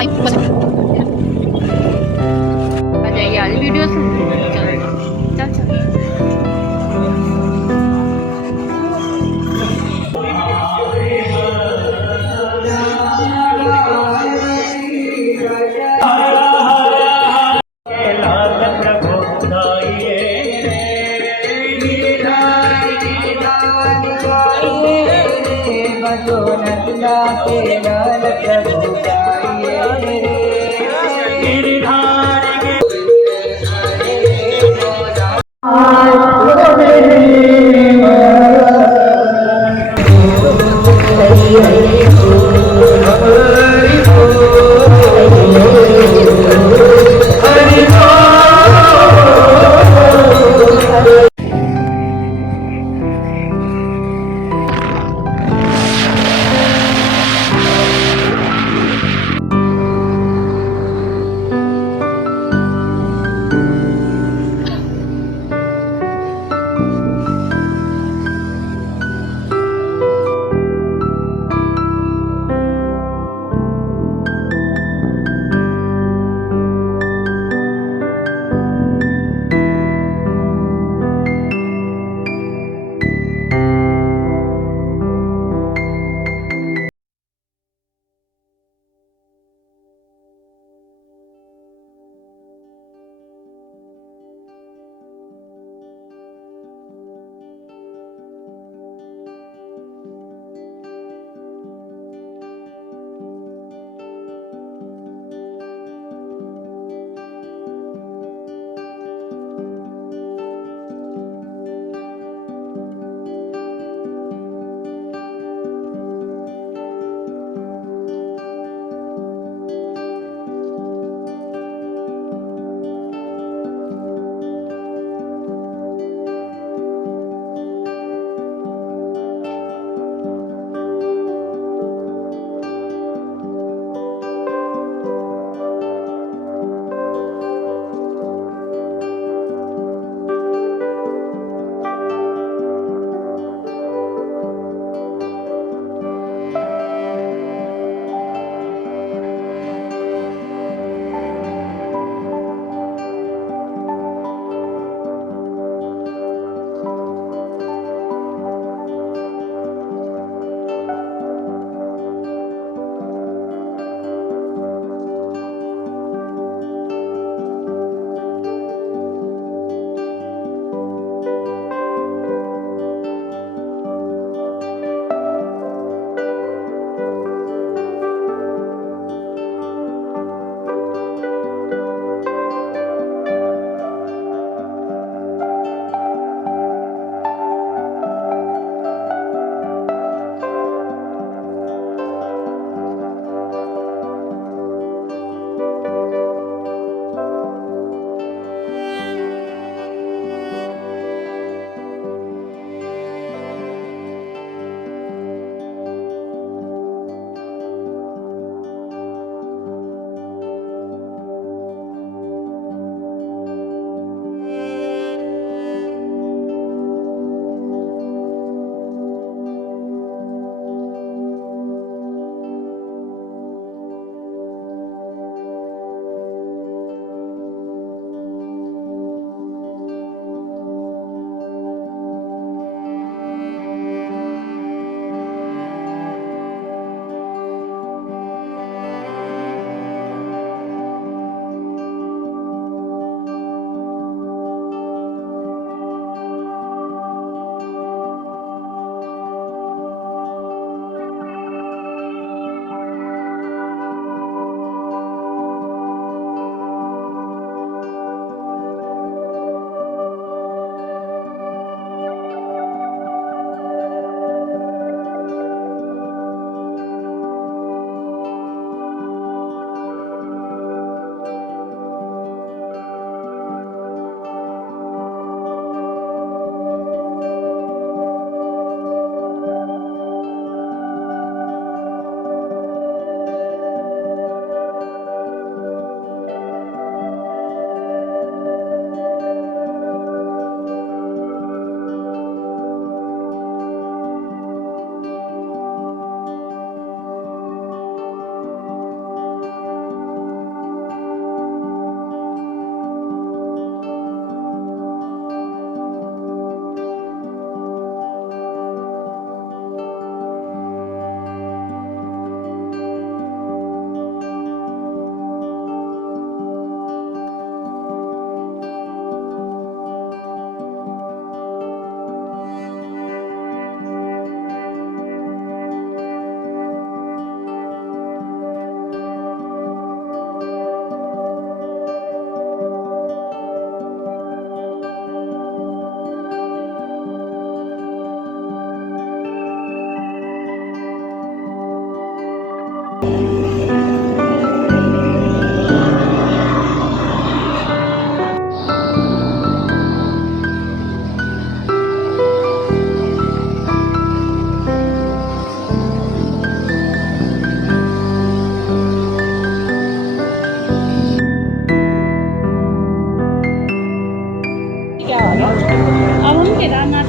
आ जाइए आज वीडियो से चल चल चल।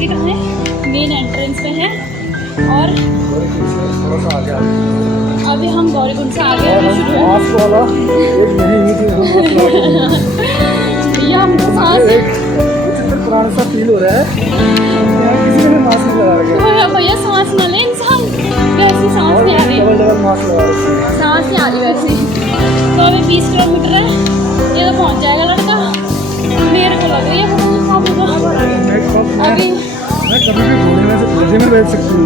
रुके कहाँ है? मेन एंट्रेंस पे है और अभी हम गौरीकुंड से आगे अभी शुरू है। भैया हमको सांस पुराना सा फील हो रहा है, किसी ने मास्क नहीं लगा रखा है। भैया सांस न ले इंसान, वैसी सांस नहीं आ रही, डबल मास्क लगा रखा है। सांस नहीं आ रही वैसी। तो अभी 20 किलोमीटर है, ये तो पहुंच जाएगा लड़का। मेरे को लग रही है अभी मैं कभी भी घोड़े में बैठ सकती हूँ।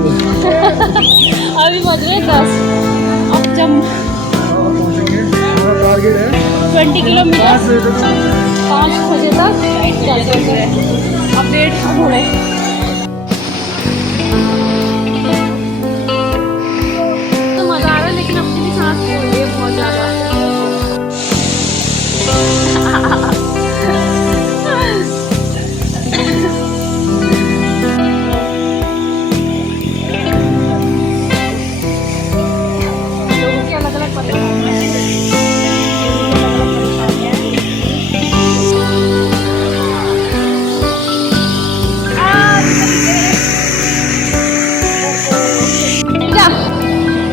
अभी बज रहे 10। अब जब हमारा टारगेट है 20 किलोमीटर 5 बजे तक। 5 बजे तक चलते हैं। अपडेट घोड़े तो मज़ा आ रहा है, लेकिन अपनी भी सांस फूल रही है बहुत ज़्यादा।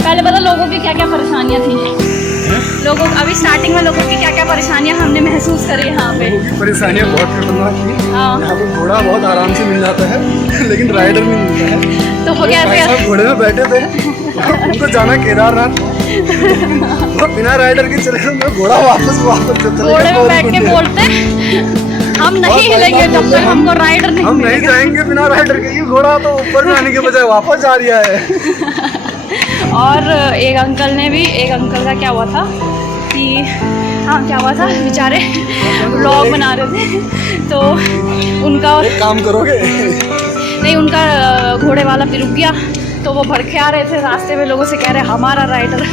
पहले पता लोगों की क्या क्या परेशानियां थी, लोगों अभी स्टार्टिंग में लोगों की क्या क्या परेशानियां हमने महसूस करी यहाँ पे। लोगों की परेशानियाँ बहुत खतरनाक थी। हाँ। यहाँ पे घोड़ा बहुत आराम से मिल जाता है लेकिन राइडर नहीं मिलता है। तो वो कैसे सब घोड़े में बैठे थे, उनको जाना केदारनाथ, वो बिना राइडर के चले गए, घोड़ा वापस घोड़े में बैठ के बोलते हम नहीं हिलेंगे जब तक हमको राइडर नहीं हम नहीं जाएंगे बिना राइडर के। ये घोड़ा तो ऊपर जाने के बजाय वापस जा रहा है। और एक अंकल का क्या हुआ था कि हाँ क्या हुआ था, बेचारे व्लॉग बना रहे थे तो उनका एक काम करोगे नहीं, उनका घोड़े वाला भी रुक गया तो वो भड़के आ रहे थे रास्ते में, लोगों से कह रहे हमारा राइडर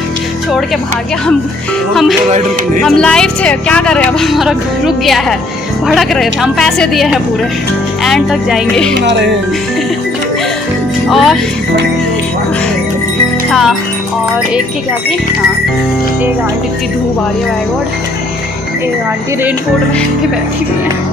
छोड़ के भाग गया। हम लाइव थे, क्या कर रहे हैं, अब हमारा रुक गया है, भड़क रहे थे। हम पैसे दिए हैं पूरे, एंड तक जाएंगे। और हाँ, और एक की क्या थी, हाँ एक आंटी की धूप आ रही है, माय गॉड, एक आंटी रेनकोट में के बैठी हुई है।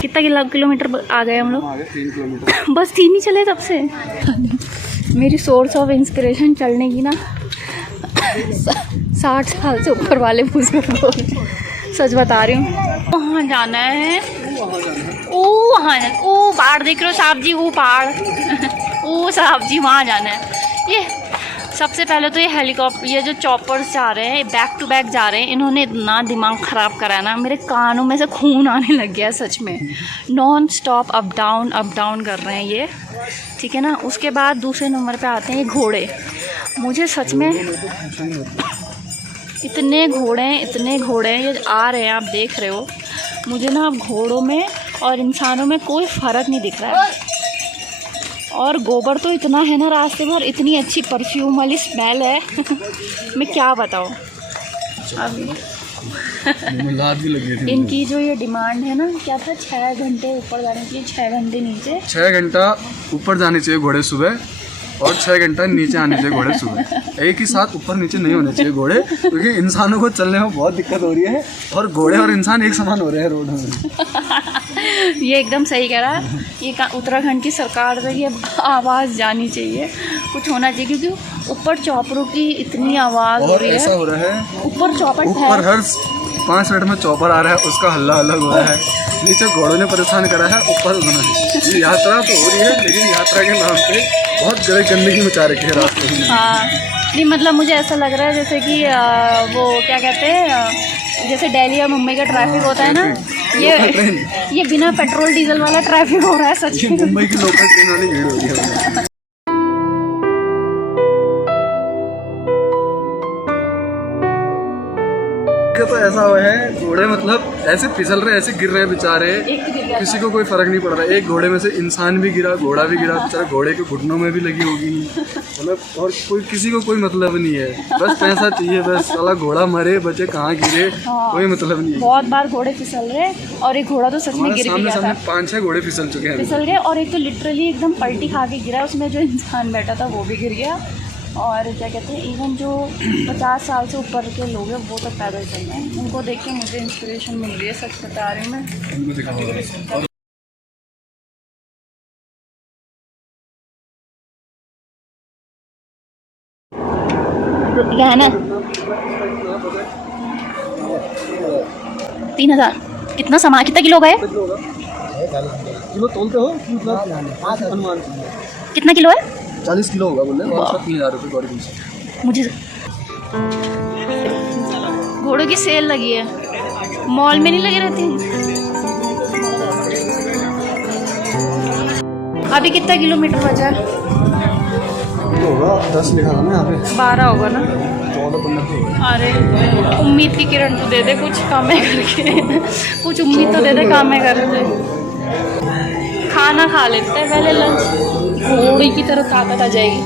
कितना किलोमीटर आ गए हम लोग? 3 किलोमीटर बस 3 ही चले तब से। मेरी सोर्स ऑफ इंस्पिरेशन चलने की ना 60 साल से ऊपर वाले बुजुर्ग, सच बता रही हूँ। वहाँ जाना है, ओ वहाँ ओ पहाड़ देख रहे हो साहब जी, वो पहाड़ ओ साहब जी वहाँ जाना है। ये सबसे पहले तो ये हेलीकॉप्टर, ये जो चॉपर्स जा रहे हैं बैक टू बैक जा रहे हैं, इन्होंने इतना दिमाग ख़राब करा ना, मेरे कानों में से खून आने लग गया सच में। नॉन स्टॉप अप डाउन कर रहे हैं ये, ठीक है ना। उसके बाद दूसरे नंबर पे आते हैं ये घोड़े। मुझे सच में इतने घोड़े हैं ये आ रहे हैं, आप देख रहे हो। मुझे ना अब घोड़ों में और इंसानों में कोई फ़र्क नहीं दिख रहा है। और गोबर तो इतना है ना रास्ते में, और इतनी अच्छी परफ्यूम वाली स्मेल है मैं क्या बताऊँ। अभी लात भी लगी थी। इनकी जो ये डिमांड है ना, क्या था, 6 घंटे ऊपर जाने के लिए, 6 घंटे नीचे। 6 घंटा ऊपर जाने चाहिए घोड़े सुबह, और 6 घंटा नीचे आने चाहिए घोड़े सुबह। एक ही साथ ऊपर नीचे नहीं होने चाहिए घोड़े, क्योंकि इंसानों को चलने में बहुत दिक्कत हो रही है, और घोड़े और इंसान एक समान हो रहे हैं रोड में। ये एकदम सही कह रहा है। ये उत्तराखंड की सरकार से ये आवाज़ जानी चाहिए, कुछ होना चाहिए, क्योंकि ऊपर चौपरों की इतनी आवाज़ हो रही है। ऐसा हो रहा है ऊपर चौपर ऊपर हर 5 मिनट में चौपर आ रहा है, उसका हल्ला अलग हो रहा है। नीचे घोड़ों ने परेशान करा है, ऊपर बना है। ये यात्रा तो हो रही है, लेकिन यात्रा के नाम पे बहुत गंदगी मचा रखी है रास्ते में। हाँ नहीं, मतलब मुझे ऐसा लग रहा है जैसे कि वो क्या कहते हैं, जैसे दिल्ली और मुंबई का ट्रैफिक होता है ना, ये बिना पेट्रोल डीजल वाला ट्रैफिक हो रहा है सच में। मुंबई की लोकल ट्रेन वाली भीड़ हो रही है। तो ऐसा हुआ है घोड़े मतलब ऐसे फिसल रहे, ऐसे गिर रहे हैं बेचारे, एक तो गिर गया किसी को कोई फर्क नहीं पड़ रहा। एक घोड़े में से इंसान भी गिरा, घोड़ा भी गिरा, बेचारा घोड़े के घुटनों में भी लगी होगी मतलब, और कोई किसी को कोई मतलब नहीं है, बस पैसा चाहिए बस। साला घोड़ा मरे बचे कहाँ गिरे, कोई मतलब नहीं है। बहुत बार घोड़े फिसल रहे और एक घोड़ा तो सच में गिर भी गया था। 5-6 घोड़े फिसल चुके हैं, फिसल गए और एक तो लिटरली एकदम पलटी खा के गिरा, उसमें जो इंसान बैठा था वो भी गिर गया। और क्या कहते हैं, इवन जो 50 साल से ऊपर के लोग हैं वो तो पैदल चल रहे हैं। उनको देख के मुझे इंस्पिरेशन मिल रही है, सच बता रही हूँ मैं। उनको दिखाओ। क्या है ना 3000 कितना सामान, कितना किलो का है? किलो तोलते हो मतलब अनुमान कितना किलो है? 40 किलो होगा बोले, 3,000 रुपये गौरी से। मुझे घोड़ों की सेल लगी है, मॉल में नहीं लगी रहती। अभी कितना किलोमीटर बचा है? होगा 10 लिखा था ना यहाँ पे, 12 होगा ना। 14-15। अरे उम्मीद की किरण तो दे दे कुछ काम है करके कुछ उम्मीद तो दे दे काम है करके। खाना खा लेते हैं पहले, लंच, घोड़ी की तरह ताकत आ जाएगी।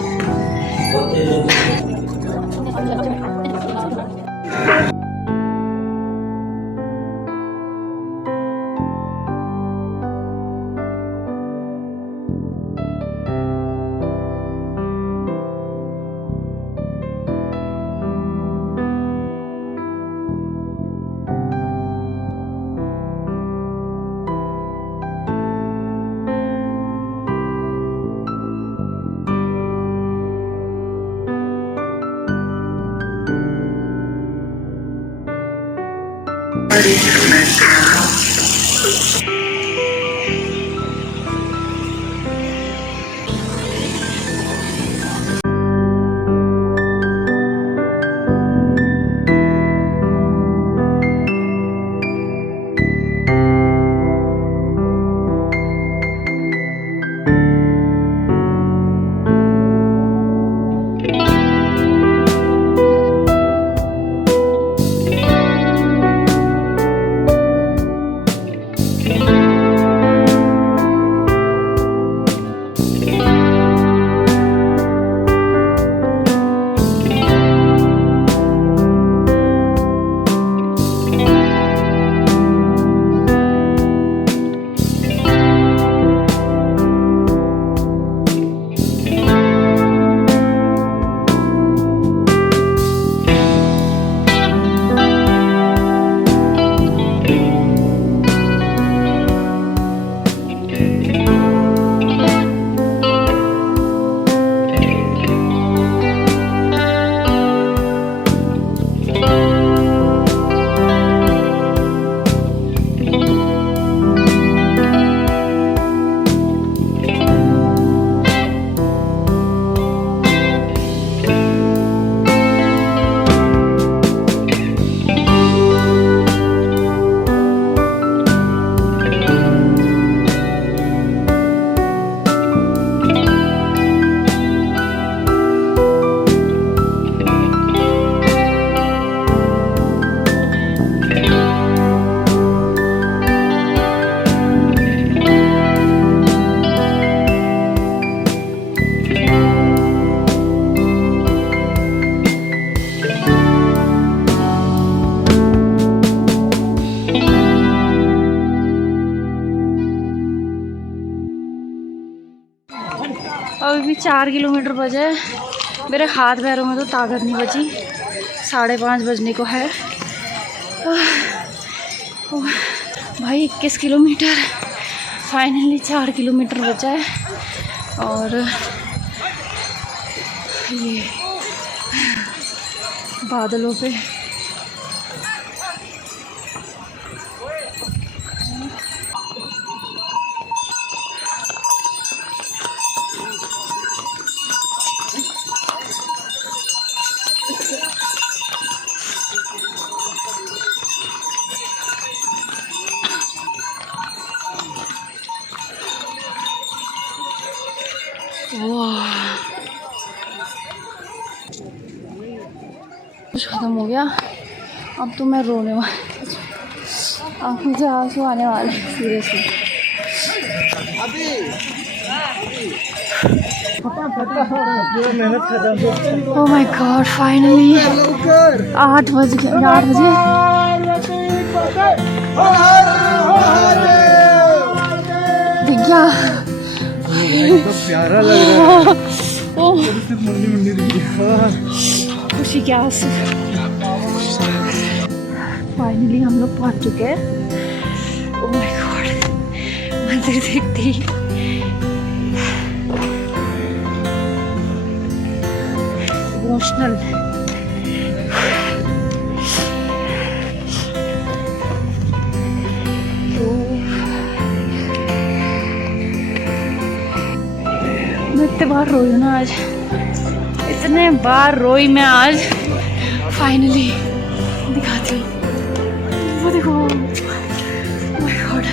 अभी भी 4 किलोमीटर बचे, मेरे हाथ पैरों में तो ताकत नहीं बची। 5:30 बजने को है। भाई 21 किलोमीटर, फाइनली 4 किलोमीटर बचा है। और ये बादलों पे कुछ ख़त्म हो गया। अब तो मैं रोने वाली, अब मुझे आंसू आने वाले seriously. Oh my God, finally 8 बज गए, 8 बजे। दिख गया, प्यारा लग रहा है। ओह सिर्फ मुंडी दिख गया। खुशी के आंसू। फाइनली हम लोग पहुंच चुके हैं। ओह माय गॉड, मंदिर देखती इमोशनल। मैं इतने बार रोई हूँ ना आज, इतने बार रोई मैं आज। फाइनली दिखाती हूँ, वो देखो, माय गॉड,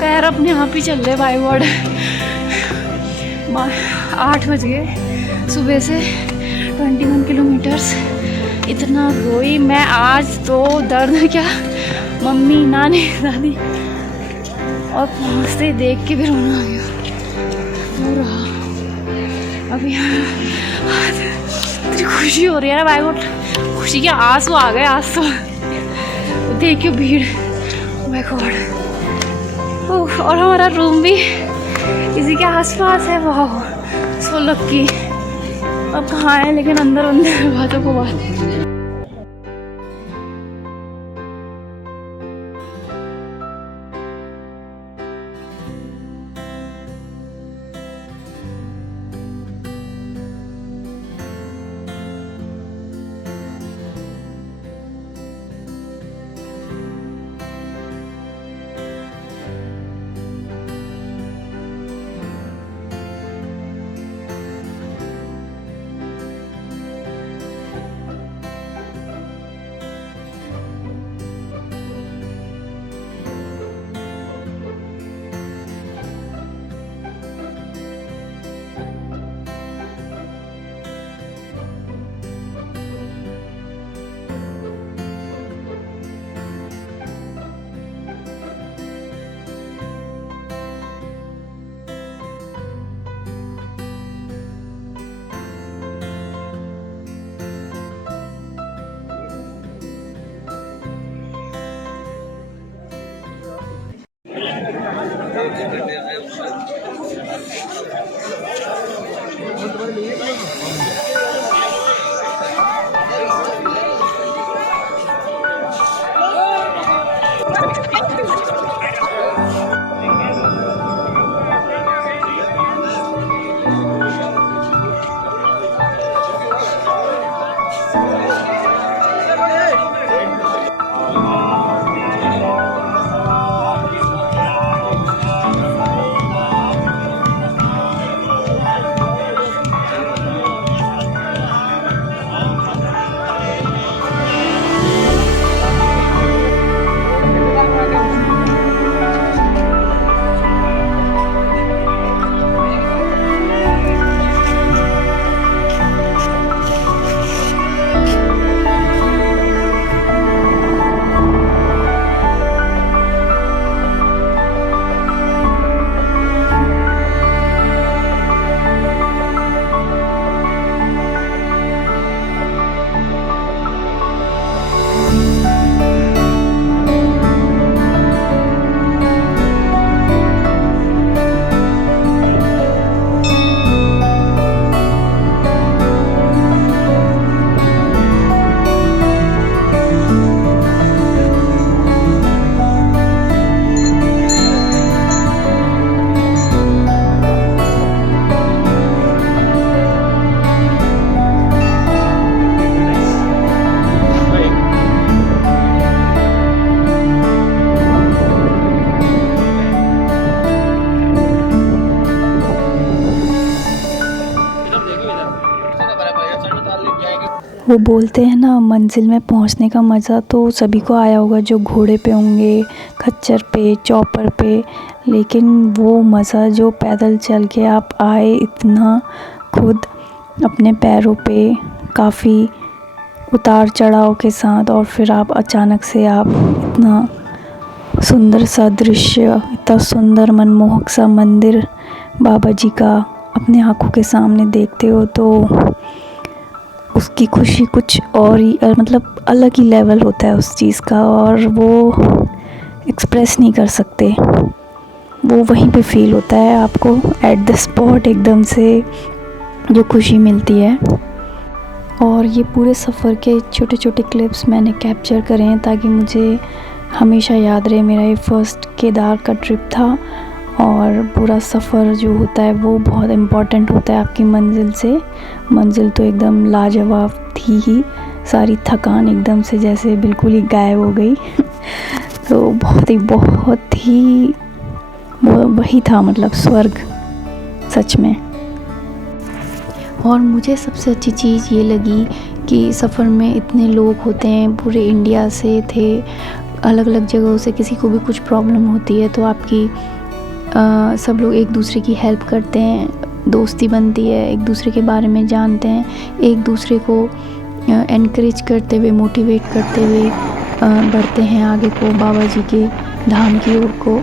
पैर अपने आप ही चल रहे बाय गॉड। 8 बज गए सुबह से, 21 किलोमीटर्स। इतना रोई मैं आज तो, दर्द क्या, मम्मी, नानी, दादी, और पहुँचते देख के भी रोना आ गया पूरा। अभी इतनी खुशी हो रही है ना बाय गॉड, खुशी के आंसू आ गए आज तो देख के भीड़। My God. और हमारा रूम भी इसी के आसपास है। वाह, सो लकी। अब कहाँ है लेकिन अंदर अंदर बातों को बात। वो बोलते हैं ना, मंजिल में पहुंचने का मज़ा तो सभी को आया होगा जो घोड़े पे होंगे, खच्चर पे, चॉपर पे, लेकिन वो मज़ा जो पैदल चल के आप आए, इतना खुद अपने पैरों पे काफ़ी उतार चढ़ाव के साथ, और फिर आप अचानक से आप इतना सुंदर सा दृश्य, इतना सुंदर मनमोहक सा मंदिर बाबा जी का अपने आँखों के सामने देखते हो तो उसकी खुशी कुछ और ही मतलब अलग ही लेवल होता है उस चीज़ का, और वो एक्सप्रेस नहीं कर सकते। वो वहीं पे फील होता है आपको एट द स्पॉट, एकदम से जो खुशी मिलती है। और ये पूरे सफ़र के छोटे छोटे क्लिप्स मैंने कैप्चर करे हैं ताकि मुझे हमेशा याद रहे मेरा ये फर्स्ट केदार का ट्रिप था। और पूरा सफ़र जो होता है वो बहुत इम्पॉर्टेंट होता है आपकी मंजिल से। मंजिल तो एकदम लाजवाब थी ही, सारी थकान एकदम से जैसे बिल्कुल ही गायब हो गई तो बहुत ही वही था, मतलब स्वर्ग सच में। और मुझे सबसे अच्छी चीज़ ये लगी कि सफ़र में इतने लोग होते हैं, पूरे इंडिया से थे, अलग अलग जगहों से। किसी को भी कुछ प्रॉब्लम होती है तो आपकी सब लोग एक दूसरे की हेल्प करते हैं, दोस्ती बनती है, एक दूसरे के बारे में जानते हैं, एक दूसरे को एनकरेज करते हुए, मोटिवेट करते हुए बढ़ते हैं आगे को बाबा जी के धाम की ओर को।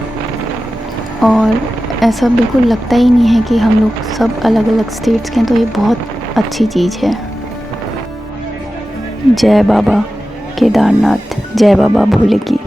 और ऐसा बिल्कुल लगता ही नहीं है कि हम लोग सब अलग अलग स्टेट्स के हैं, तो ये बहुत अच्छी चीज़ है। जय बाबा केदारनाथ, जय बाबा भोले की।